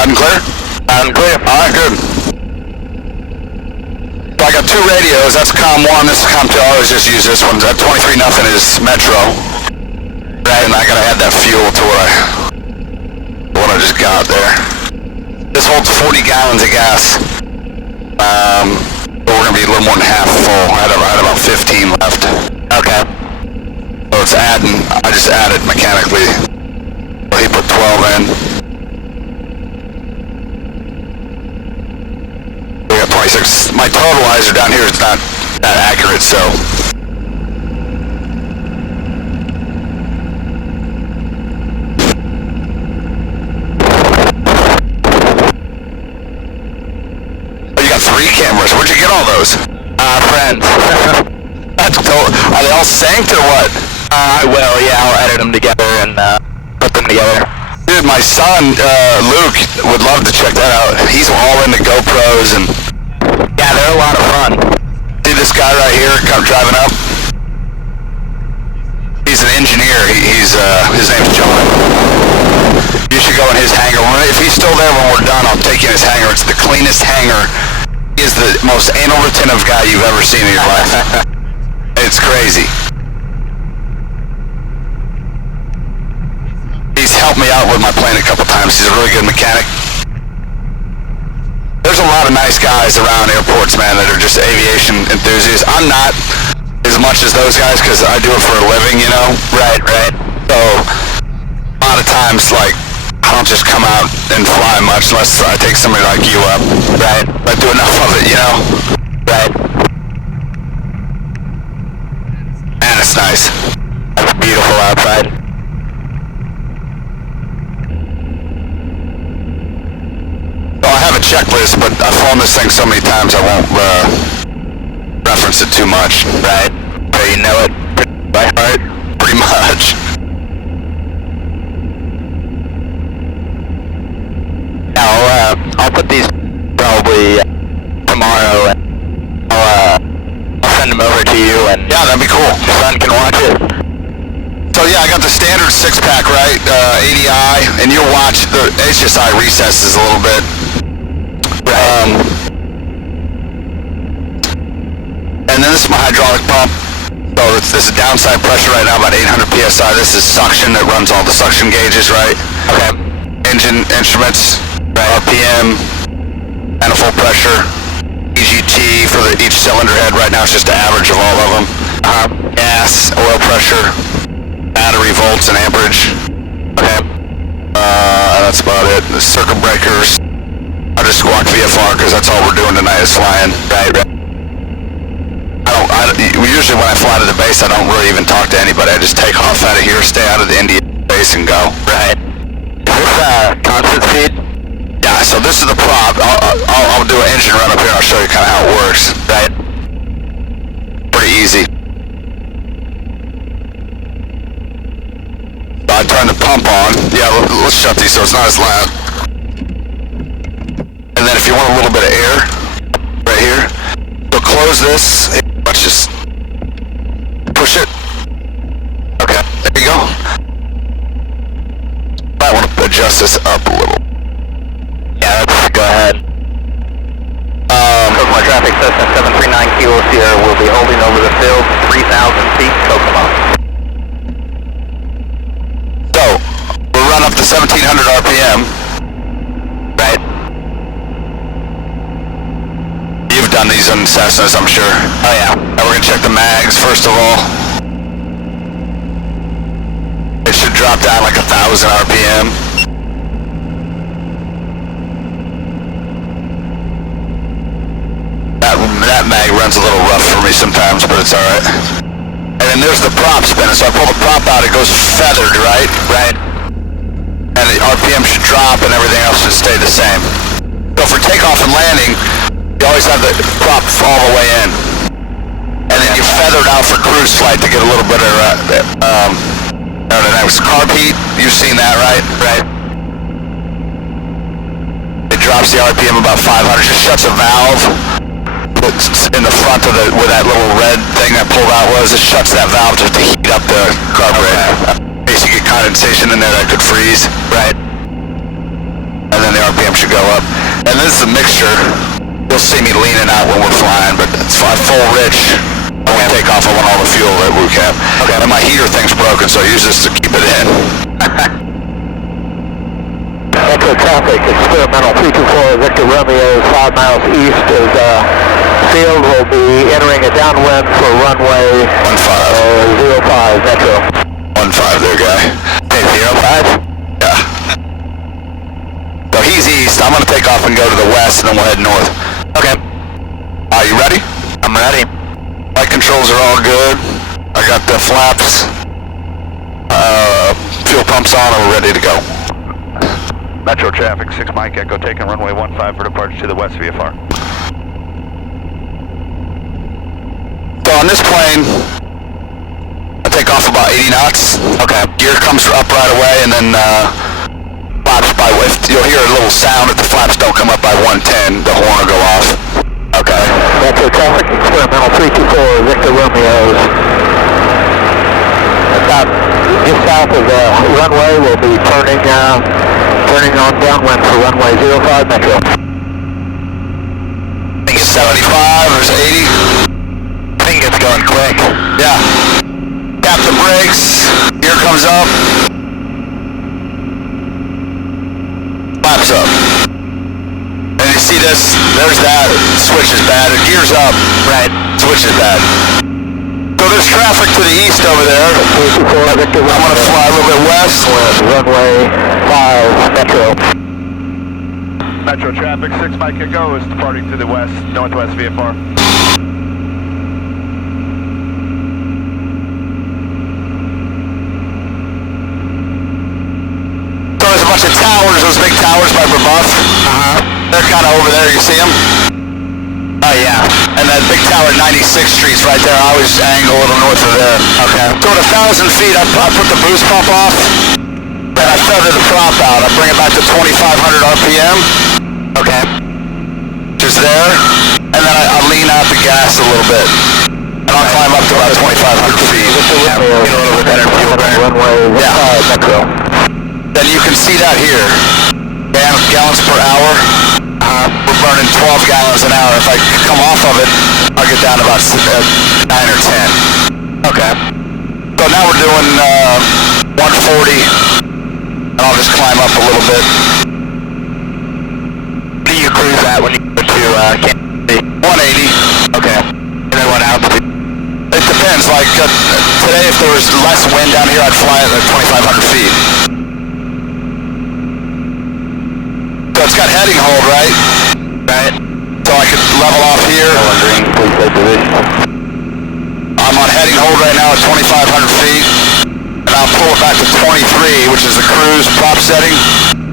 Loud and clear? Loud and clear. Alright, good. So I got two radios. That's COM 1, this is COM 2. I always just use this one. That 23 nothing is Metro. Right, and I gotta add that fuel to what I just got there. This holds 40 gallons of gas. But we're gonna be a little more than half full. I had about 15 left. Okay. So it's adding. I just added mechanically. He put 12 in. We got 26. My totalizer down here is not that accurate, so. Oh, you got 3 cameras. Where'd you get all those? Friends. That's cool. Are they all synced or what? I will, yeah, I'll edit them together and put them together. Dude, my son, Luke, would love to check that out. He's all into GoPros and... Yeah, they're a lot of fun. See this guy right here come driving up? He's an engineer. His name's John. You should go in his hangar. If he's still there when we're done, I'll take you in his hangar. It's the cleanest hangar. He is the most anal retentive guy you've ever seen in your life. It's crazy. He's helped me out with my plane a couple times. He's a really good mechanic. There's a lot of nice guys around airports, man, that are just aviation enthusiasts. I'm not as much as those guys because I do it for a living, you know? Right, right. So, a lot of times, like, I don't just come out and fly much unless I take somebody like you up. Right. I do enough of it, you know? Right. And it's nice. It's beautiful outside. Well, I have a checklist, but I've flown this thing so many times I won't reference it too much. Right. So you know it by heart? Pretty much. I'll put these probably tomorrow, and I'll send them over to you, and Yeah, that'd be cool. your son can watch it. So yeah, I got the standard 6-pack, right? 80i, and you'll watch the HSI recesses a little bit. And then this is my hydraulic pump. So this is downside pressure right now, about 800 psi. This is suction that runs all the suction gauges, right? Okay. Engine instruments, RPM, manifold pressure, EGT for each cylinder head. Right now it's just the average of all of them. Gas, oil pressure, battery volts and amperage. Okay. That's about it. The circuit breakers. I just squawk VFR because that's all we're doing tonight is flying. Right, right. Usually when I fly to the base, I don't really even talk to anybody. I just take off out of here, stay out of the India base, and go. Right. Is this constant speed? Yeah, so this is the prop. I'll do an engine run up here and I'll show you kind of how it works. Right. Pretty easy. So I turn the pump on. Yeah, let's shut these so it's not as loud. And then if you want a little bit of air, right here, so close this. Let's just push it. Okay, there you go. Might want to adjust this up a little. Yeah, let's go ahead. Kokomo traffic Cessna 739 Kilo Sierra will be holding over the field 3,000 feet, Kokomo. So, we'll run up to 1,700 RPM. Right. You've done these on Cessnas, I'm sure. Oh yeah. Now we're gonna check the mags first of all. It should drop down like 1,000 RPM. That mag runs a little rough for me sometimes, but it's alright. And then there's the prop spinning, so I pull the prop out, it goes feathered, right? Right. And the RPM should drop and everything else should stay the same. So for takeoff and landing, you always have the prop all the way in. And then you feather it out for cruise flight to get a little bit of aerodynamics. Carb heat, you've seen that, right? Right. It drops the RPM about 500, just shuts a valve that's in the front of where that little red thing that pulled out was. It shuts that valve just to heat up the carburetor. In case you get condensation in there that could freeze. Right. And then the the RPM should go up. And this is a mixture. You'll see me leaning out when we're flying, but it's full rich. When we take off, I want all the fuel that we have. Okay. And my heater thing's broken, so I use this to keep it in. Metro traffic, experimental 324 Victor Romeo, 5 miles east of the field. Will be entering a downwind for runway 05 Metro. 15 there, guy. Okay, 05? Yeah. So he's east. I'm going to take off and go to the west, and then we'll head north. Okay. Are you ready? I'm ready. Flight controls are all good. I got the flaps, fuel pumps on, and we're ready to go. Metro traffic, 6 Mike Echo taking runway 15 for departure to the west VFR. So on this plane, I take off about 80 knots. Okay. Gear comes up right away, and then flaps by you'll hear a little sound if the flaps don't come up by 110. The horn will go off. Okay. Metro traffic, experimental 324 Victor Romeos. About just south of the runway, we'll be turning on downwind for runway 05 Metro. I think it's 75 or 80. I think it's going quick. Yeah. Tap the brakes. Gear comes up. Flaps up. And you see this? There's that. Switch is bad. The gear's up. Right. Switch is bad. So there's traffic to the east over there. I'm going to fly a little bit west. Runway 5 Metro. Metro traffic, 6 Mike Echo is departing to the west, northwest VFR. So there's a bunch of towers, those big towers by Brebeuf. They're kind of over there, you see them? Oh yeah. And that big tower at 96th Street's right there. I always angle a little north of there. Okay. So at 1,000 feet, I put the boost pump off, and I feather the prop out. I bring it back to 2,500 RPM. Okay. Just there, and then I lean out the gas a little bit, and I'll climb up to about 2,500 feet. Get a little bit better fuel burn. Runway 5 Metro. Then you can see that here. Gallons per hour. We're burning 12 gallons an hour. If I come off of it, I'll get down to about 9 or 10. Okay. So now we're doing 140, and I'll just climb up a little bit. Do you cruise that when you go to Kansas City? 180. Okay. And then what altitude? It depends. Like today, if there was less wind down here, I'd fly at 2,500 feet. So it's got heading hold, right? Right. So I could level off here. I'm on heading hold right now at 2,500 feet, and I'll pull it back to 23, which is the cruise prop setting.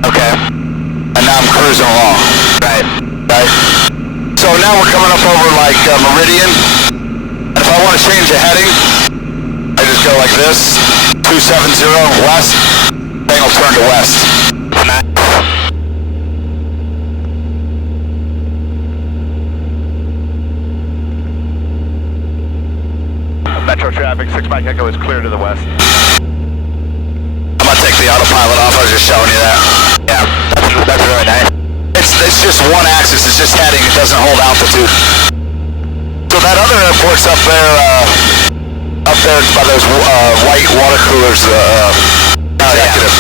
Okay. And now I'm cruising along. Right. Right. So now we're coming up over like Meridian, and if I want to change the heading, I just go like this, 270 west, thing will turn to west. Metro traffic, 6 Mike Echo is clear to the west. I'm gonna take the autopilot off. I was just showing you that. Yeah, that's really nice. It's just one axis. It's just heading. It doesn't hold altitude. So that other airport's up there by those white water coolers. Executive.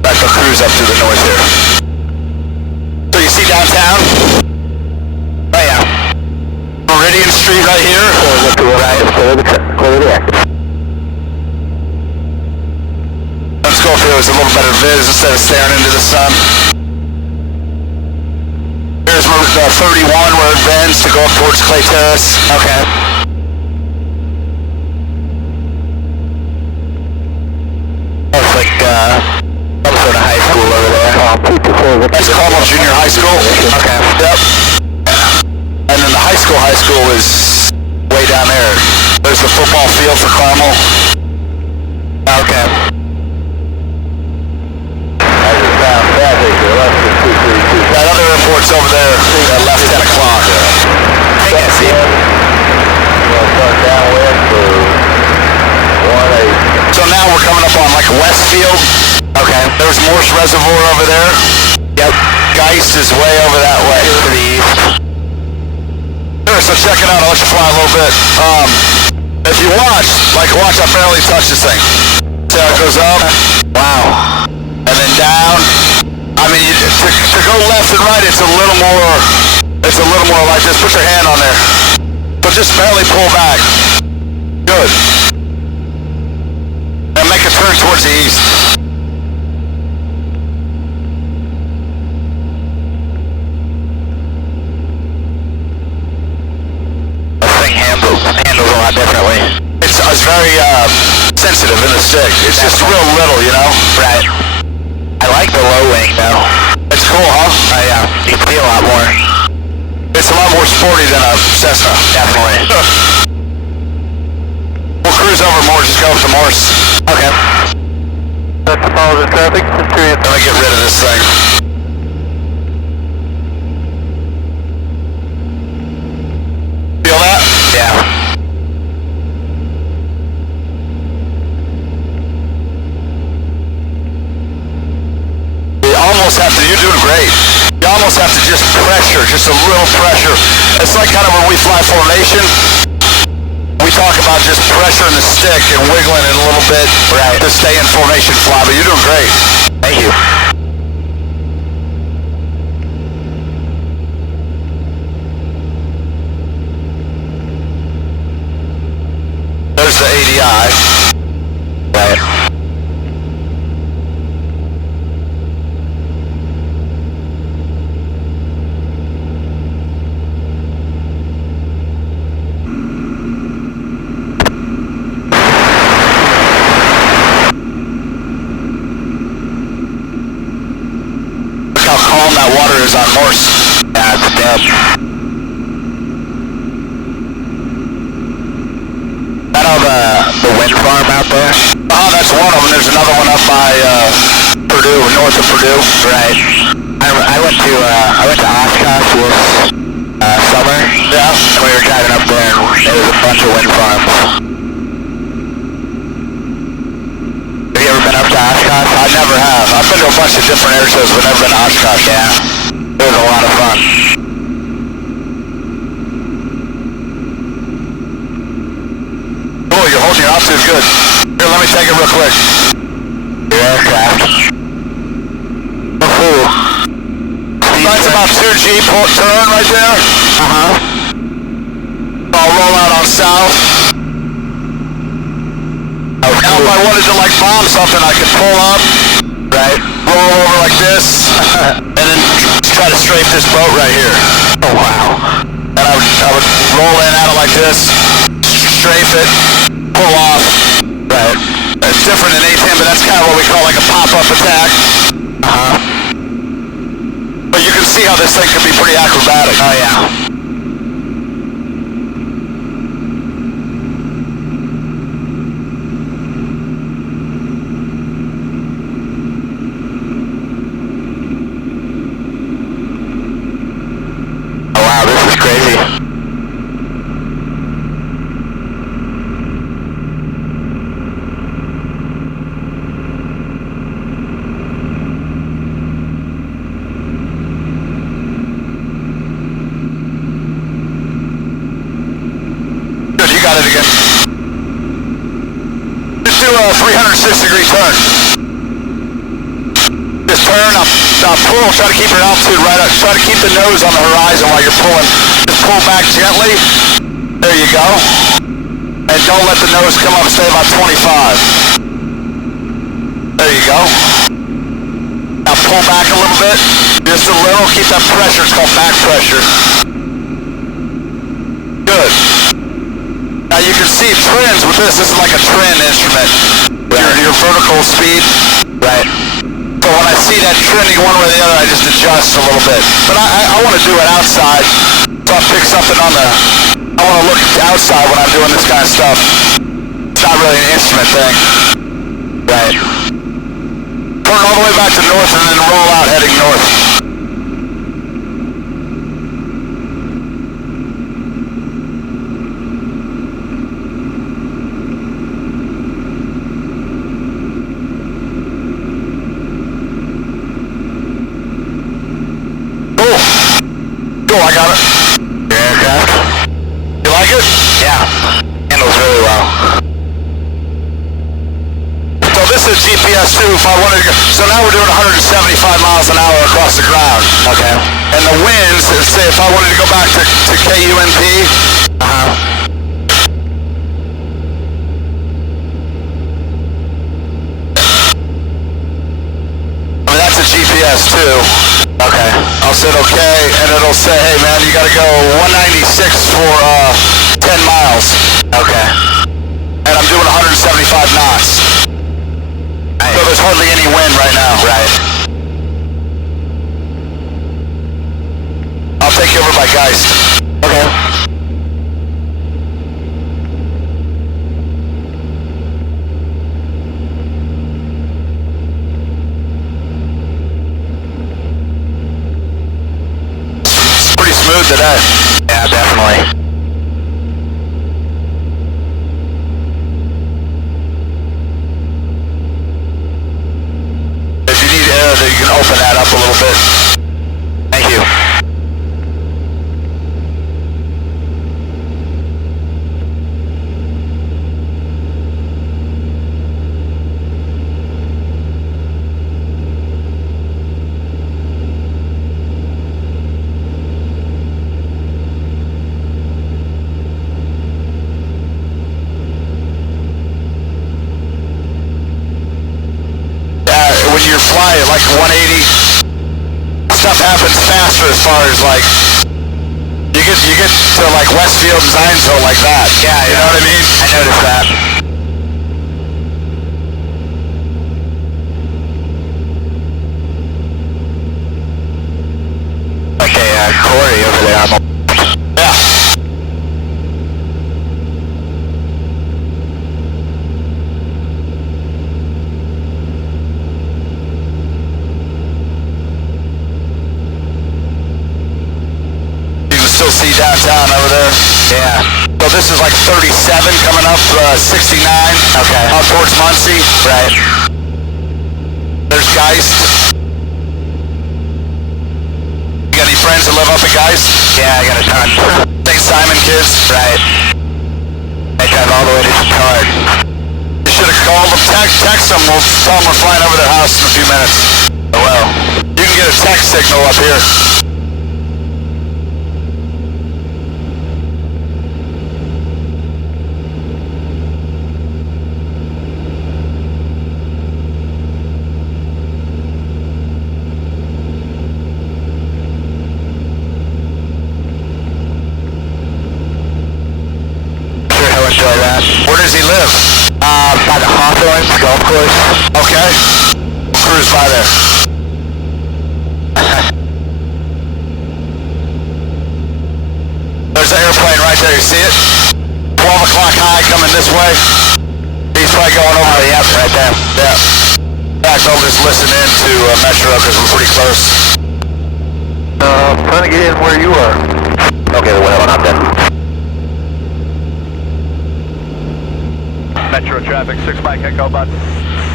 Back the cruise up to the north here. So you see downtown? Oh yeah. Meridian Street right here. Let's go if there was a little better viz instead of staring into the sun. Here's 31 where it bends to go up towards Clay Terrace. Okay. That's like some sort of high school over there. That's Carmel Junior High School. Okay. Yep. And then the high school is way down there. There's the football field for Carmel. Okay. That other airport's over there, left 10 o'clock. I think I see it. So now we're coming up on like a field. Okay. There's Morse Reservoir over there. Yep. Geist is way over that way. To the east. Sure, so check it out. I'll let you fly a little bit. If you watch, I barely touch this thing. See how it goes up? Wow. And then down. I mean, to go left and right, it's a little more like this. Put your hand on there. But just barely pull back. Good. And make a turn towards the east. This thing handles a lot differently. It's very sensitive in the stick. It's just real little, you know? Right. I like the low wing though. It's cool, huh? Yeah. You can see a lot more. It's a lot more sporty than a Cessna. Definitely. We'll cruise over more, just go up to Morse. Okay. That's follow the traffic. Let me get rid of this thing. Feel that? Yeah. You're doing great. You almost have to just pressure, just a little pressure. It's like kind of when we fly formation, we talk about just pressuring the stick and wiggling it a little bit to stay in formation fly, but you're doing great. Thank you. There's the ADI. Right. That water is on Morse. Yeah, it's dead. That all the wind farm out there? Oh, that's one of them. There's another one up by Purdue, north of Purdue. Right. I went to Oshkosh this summer. Yeah. And we were driving up there, and there was a bunch of wind farms. Have you ever been up to Oshkosh? I never have. I've been to a bunch of different air shows, but never been to Oshkosh. Yeah. It was a lot of fun. Cool, you're holding your altitude good. Here, let me take it real quick. Your aircraft. Oh, cool. That's about 2G turn right there. Uh-huh. I'll roll out on south. Now if I wanted to like bomb something, I could pull up, right, roll over like this, and then try to strafe this boat right here. Oh wow. And I would roll in at it like this, strafe it, pull off. Right. It's different in A-10, but that's kind of what we call like a pop-up attack. Uh-huh. But you can see how this thing can be pretty acrobatic. Oh yeah. Got it again. Just do a 360-degree turn. Just turn, I'll pull, try to keep your altitude right up, try to keep the nose on the horizon while you're pulling. Just pull back gently. There you go. And don't let the nose come up, stay about 25. There you go. Now pull back a little bit. Just a little, keep that pressure, it's called back pressure. Good. Now you can see trends with this. This is like a trend instrument. Right. Your vertical speed. Right. So when I see that trending one way or the other, I just adjust a little bit. But I want to do it outside. So I pick something on the... I want to look outside when I'm doing this kind of stuff. It's not really an instrument thing. Right. Turn all the way back to north and then roll out heading north. Cool, I got it. Your aircraft? You like it? Yeah. Handles really well. So this is GPS too, if I wanted to go. So now we're doing 175 miles an hour across the ground. Okay. And the winds, say if I wanted to go back to KUNP. I mean, that's a GPS too. Okay. I'll say okay, and it'll say, hey man, you gotta go 196 for 10 miles. Okay. And I'm doing 175 knots. Nice. So there's hardly any wind right now. Right. I'll take you over by Geist. Okay. It's pretty smooth today. Yeah, definitely. If you need air, then you can open that up a little bit. Thank you. When you're flying like 180, stuff happens faster as far as like you get to like Westfield and Zionsville like that. Yeah, you know what I mean? I noticed that. Okay, Corey over there on the Yeah. Still see downtown over there. Yeah. So this is like 37 coming up, 69. Okay. Out towards Muncie. Right. There's Geist. You got any friends that live up in Geist? Yeah, I got a ton. St. Simon kids? Right. I drive all the way to Chicago. You should have called them, text them. We'll tell them we're flying over their house in a few minutes. Oh well. You can get a text signal up here. Enjoy that. Where does he live? By the Hawthorns golf course. Okay. Cruise by there. There's an airplane right there, you see it? 12 o'clock high coming this way. He's probably going over. Oh, yep, right there. Yeah. In fact, I'll just listen in to Metro because we're pretty close. Trying to get in where you are. Okay, well, I'm then. Metro traffic, 6 Mike Echo, about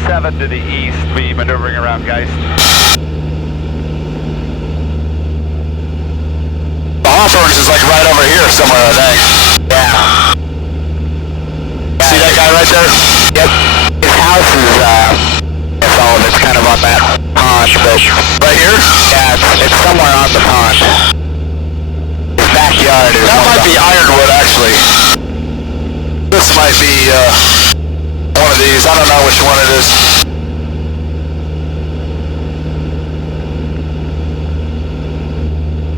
7 to the east, be maneuvering around Geist. The Hawthorns is like right over here somewhere, I think. Yeah. See that guy right there? Yep. His house is, it's all of it's kind of on that pond, but... Right here? Yeah, it's somewhere on the pond. His backyard is... That might be Ironwood, actually. This might be, one of these. I don't know which one it is.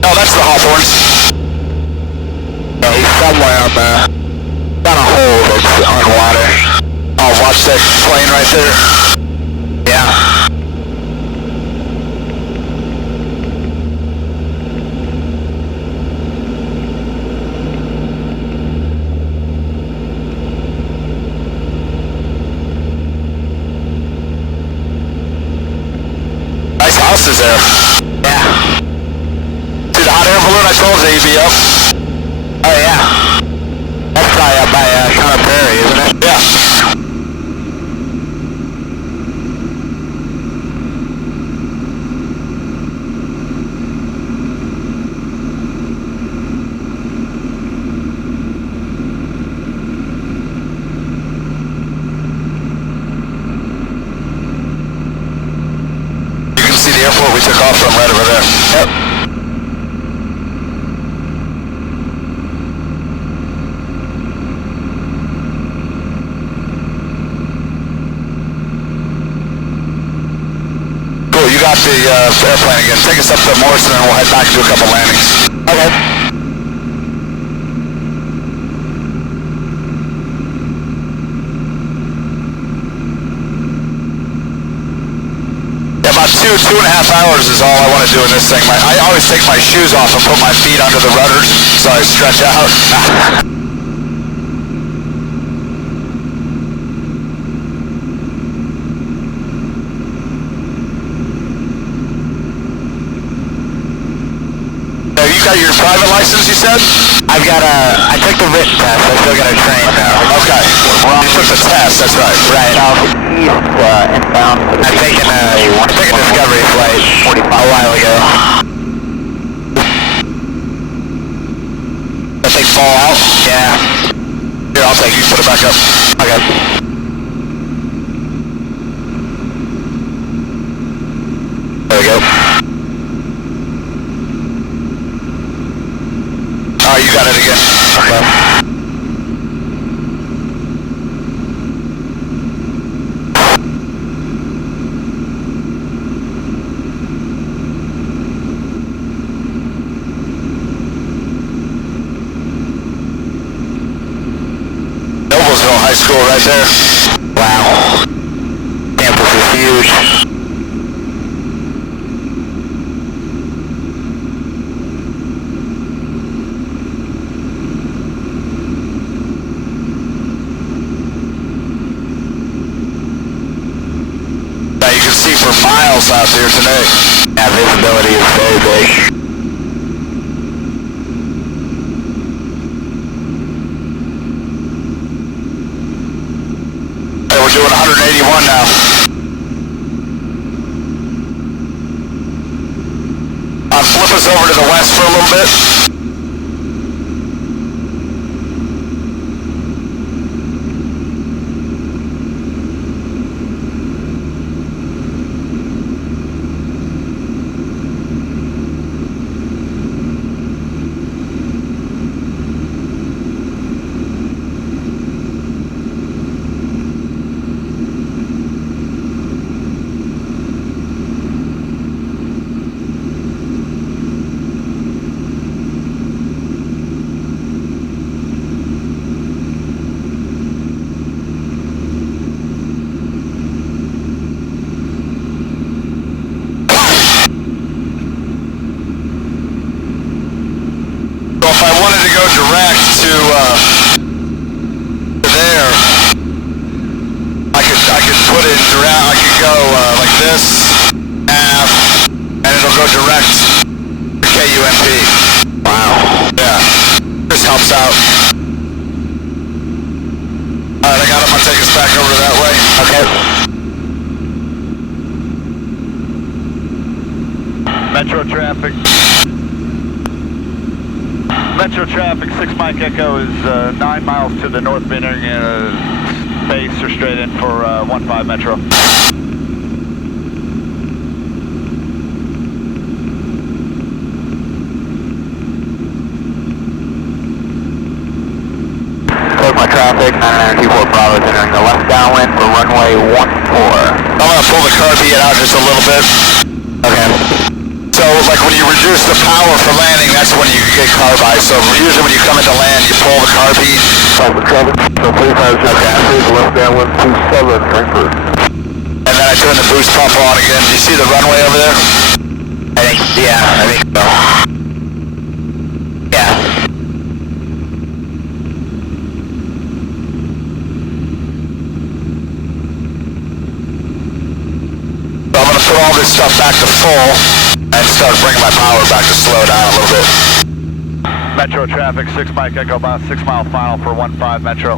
No, that's the Hawthorns. Yeah, he's somewhere on the... on a hole that's on water. Oh, watch that plane right there. Yeah. Nice houses there. Yeah. See the hot air balloon? I told you he'd be up. Oh, yeah. That's probably up by Connor Prairie, isn't it? Yeah. off from right over there. Yep. Cool, you got the airplane again. Take us up to Morrison and we'll head back to a couple landings. Okay. About 2.5 hours is all I want to do in this thing. I always take my shoes off and put my feet under the rudders so I stretch out. You got your private license, you said? I took the written test, I still got to train now. Okay. You took the test, that's right. Right. East, inbound. I've taken a Discovery flight a while ago. That thing fall out? Yeah. Here, I'll take you, put it back up. Okay. There we go. Alright, you got it again. Okay. High school right there. Wow. Campus is huge. Now you can see for miles out there today. Yeah, visibility is very big. We're doing 181 now. Flip us over to the west for a little bit. If I wanted to go direct to there, I could put it direct. I could go like this, half, and it'll go direct to KUMP. Wow. Yeah. This helps out. Alright, I got him. I'll take us back over that way. Okay. Metro traffic. Metro traffic, 6 Mike Echo is 9 miles to the north, entering base or straight in for 15 Metro. Close my traffic, 924 Bravo is entering the left downwind for runway 14. I'm going to pull the carpet out just a little bit. Okay. So, like when you reduce the power for landing, that's when you get carby. So usually when you come into land, you pull the carpet. Left downwind 27, Frankfurt. And then I turn the boost pump on again. Do you see the runway over there? I think so. Yeah. So I'm going to put all this stuff back to full and start bringing my power back to slow down a little bit. Metro traffic, 6 Mike Echo, about 6 mile final for 15 Metro.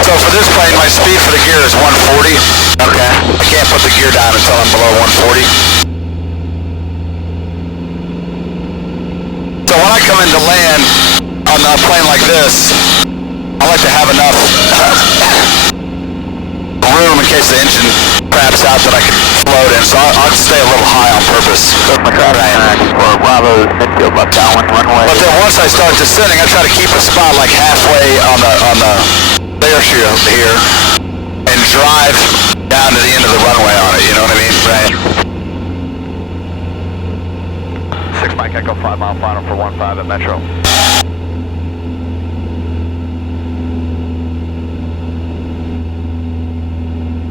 So for this plane, my speed for the gear is 140. Okay. I can't put the gear down until I'm below 140. come in to land on a plane like this, I like to have enough room in case the engine craps out that I can float in, so I'll stay a little high on purpose. For Bravo, midfield left downwind runway. But then once I start descending, I try to keep a spot like halfway on the parachute here and drive down to the end of the runway on it, you know what I mean? Right. 6 Mike Echo 5 mile final for 15 at Metro.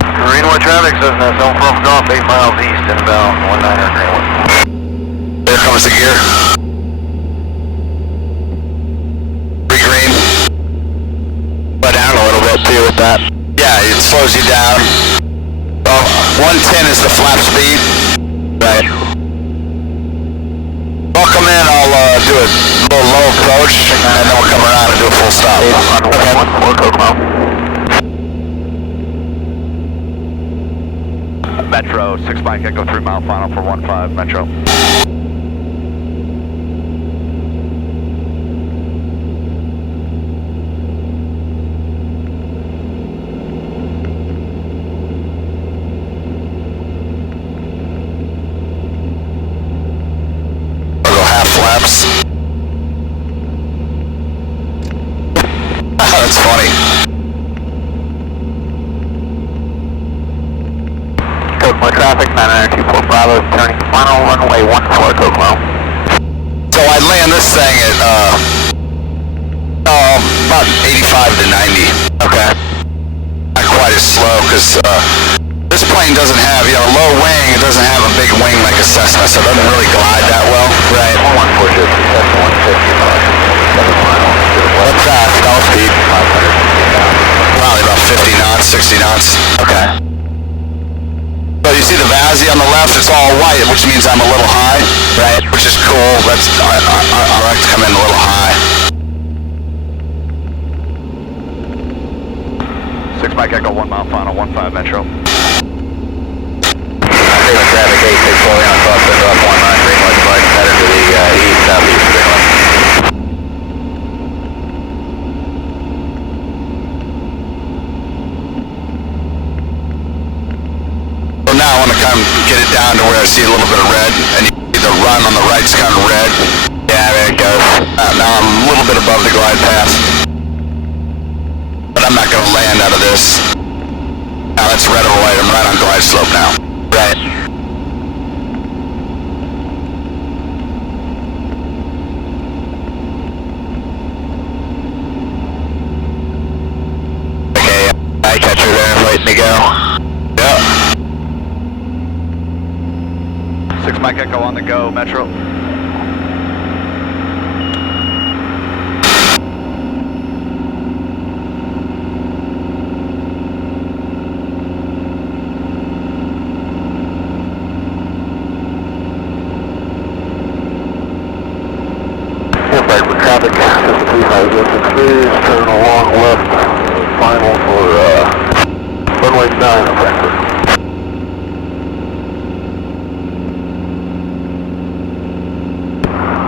Greenwood traffic says that's on from off 8 miles east inbound 19er Greenwood. There comes the gear. Green. Slow down a little bit too with that. Yeah, it slows you down. 110 is the flap speed. Right. I'll come in, I'll do a little low approach, and then we'll come around and do a full stop. Metro, 6 Mike Echo 3 mile final for 15 Metro. I'll go half flaps. That's funny. My traffic, 994 Bravo, turning final runway 14 Kokomo. So I land this thing at about 85 to 90. Okay. Not quite as slow because this plane doesn't have, low wing. It doesn't have a big wing like a Cessna, so it doesn't really glide that well. Right. 146, Cessna 150, 7 miles. What's that? Stall speed? 500. Probably about 50 knots, 60 knots. Okay. So you see the VASI on the left, it's all white, which means I'm a little high, right? Which is cool. I like to come in a little high. 6 Mike Echo 1 mile final, 15 Metro. Taylor traffic 864 on crosswind off 19 Greenwood, right, headed to the east, southeast Greenwood. Now I want to kind of get it down to where I see a little bit of red, and you see the run on the right's kind of red. Yeah, there it goes. Now I'm a little bit above the glide path. But I'm not going to land out of this. Now that's red or white. I'm right on glide slope now. Right. Okay, eye catcher there, waiting to go. Yep. 6 Mike Echo on the go, Metro. Impact with traffic, 55 Wilson Cruise, turn along left, final for runway 9 Frankfurt.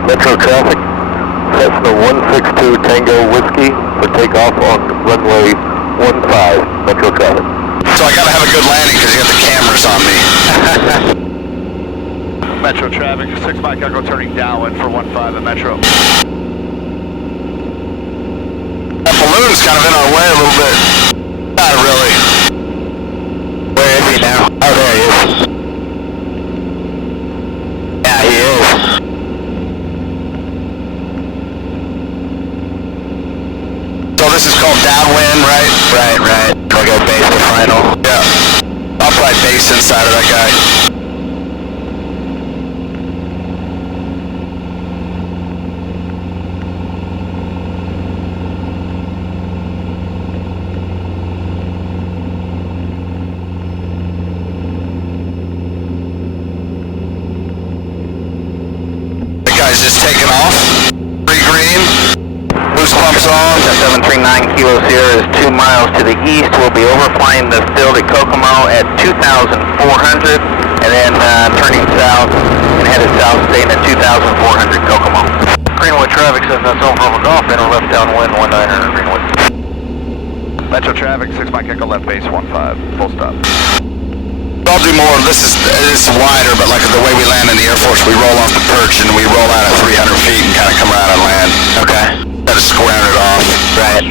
Metro traffic, Cessna 162 Tango Whiskey for takeoff on runway 15, Metro traffic. So I gotta have a good landing because you got the cameras on me. Metro traffic, 6 Mike Echo turning downwind for 15 at Metro. That balloon's kind of in our way a little bit. Not really. Where is he now? Oh, there he is. Yeah, he is. So this is called downwind, right? Right. We'll go base the final. Yeah. I'll probably base inside of that guy. That guy's just taking off. Free green. Boost pumps on. 739 Kilo Sierra is 2 miles to the east. We'll be overflying the field at Kokomo at 2,400 and then turning south and headed south, staying at 2,400 Kokomo. Greenwood traffic says that's over Golf, enter left downwind 1900 Greenwood. Metro traffic, 6 Mike Echo left base 15, full stop. I'll do more. This is wider, but like the way we land in the Air Force, we roll off the perch and we roll out at 300 feet and kind of come around and land. Okay. Instead of squaring it off. Right.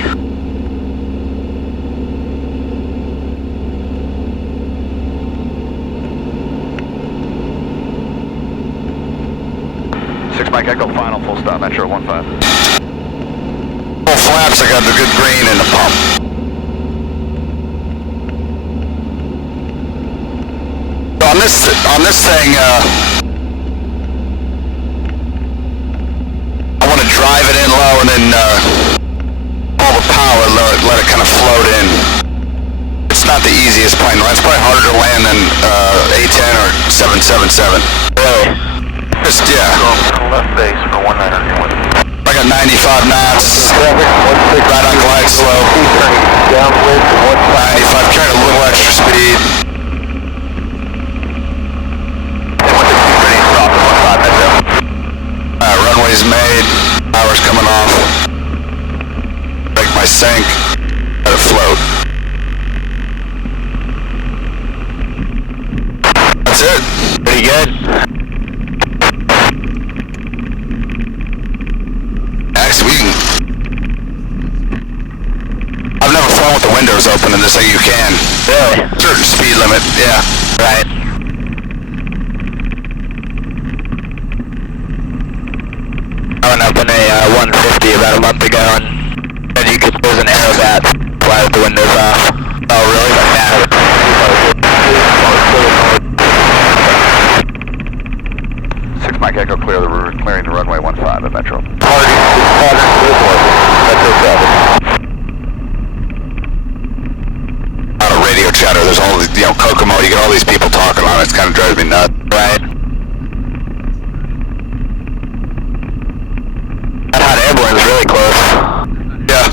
Mike Echo final, full stop, Metro 15. Full flaps, I got the good green in the pump. On this thing, I want to drive it in low and then pull the power, let it kind of float in. It's not the easiest plane to land. It's probably harder to land than A-10 or 777. Really? Just, yeah. Left base for 1900. I got 95 knots. Right on glide slope. Downwind to 95, carrying a little extra speed. Runway's made. Power's coming off. Break my sink. Let it float. That's it. Pretty good. I've never flown with the windows open in this thing. You can. Really? Certain speed limit, yeah. Right. I went up in a 150 about a month ago and said you could use an aerobat, fly with the windows off. Oh, really? Yeah. 6 Mike Echo clearing the runway 15 at Metro. Party, Metro traffic. Radio chatter, there's all these, Kokomo, you get all these people talking on it, it kind of drives me nuts. Right. That hot airborne is really close. Yeah.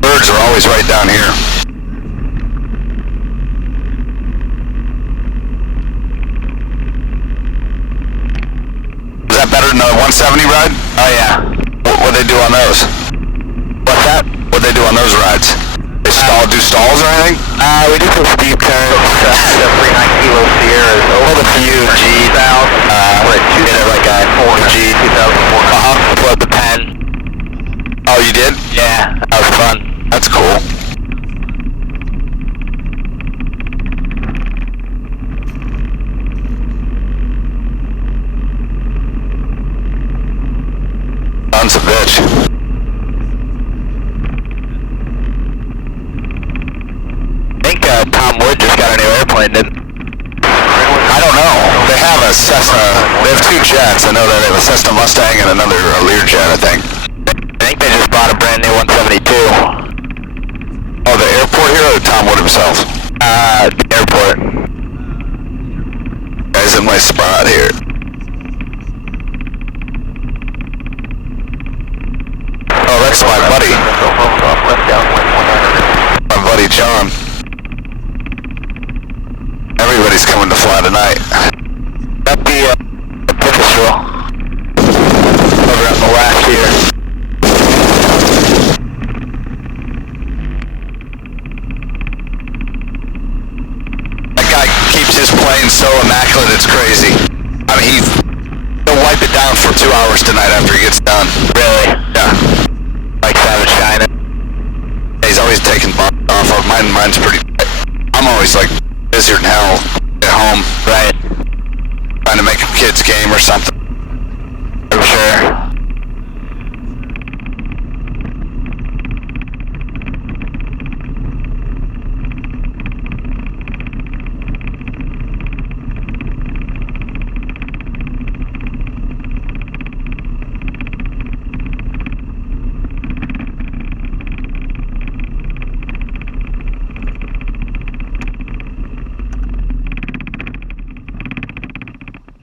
Birds are always right down here. Is that better than the 170 ride? Oh yeah. What'd they do on those? What's that? What'd they do on those rides? They do stalls or anything? We did some steep turns. The 39 Kilo Sierra is over the few G south. We did it like a 4G 2004. Float the pen. Oh, you did? Yeah, that was fun. That's cool. Son's a bitch. Tom Wood just got a new airplane, didn't? I don't know. They have a Cessna. They have two jets. I know that they have a Cessna Mustang and another Learjet, I think. I think they just bought a brand new 172. Oh, the airport here or Tom Wood himself? The airport. Guys in my spot here. Oh, that's my buddy. My buddy John. Everybody's coming to fly tonight. That'd be a Pipistrel. Over on the left here. That guy keeps his plane so immaculate it's crazy. I mean, he'll wipe it down for 2 hours tonight after he gets done. Really? Yeah. Like Savage China. He's always taking off. Mine's pretty... I'm always like busier than hell at home. Right. Trying to make a kid's game or something.